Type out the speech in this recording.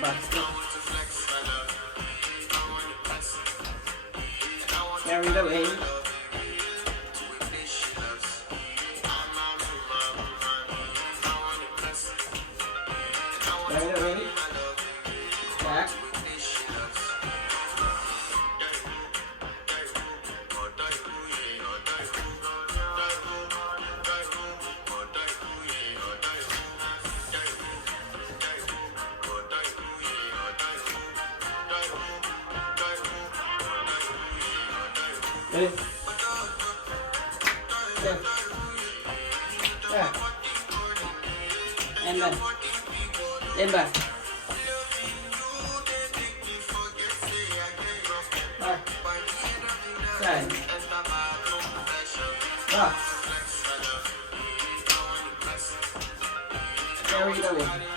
Basket. Carried away. Carried away. Back. Ready? There. There. And then. Then back. Back. Side. Back. Carry it away.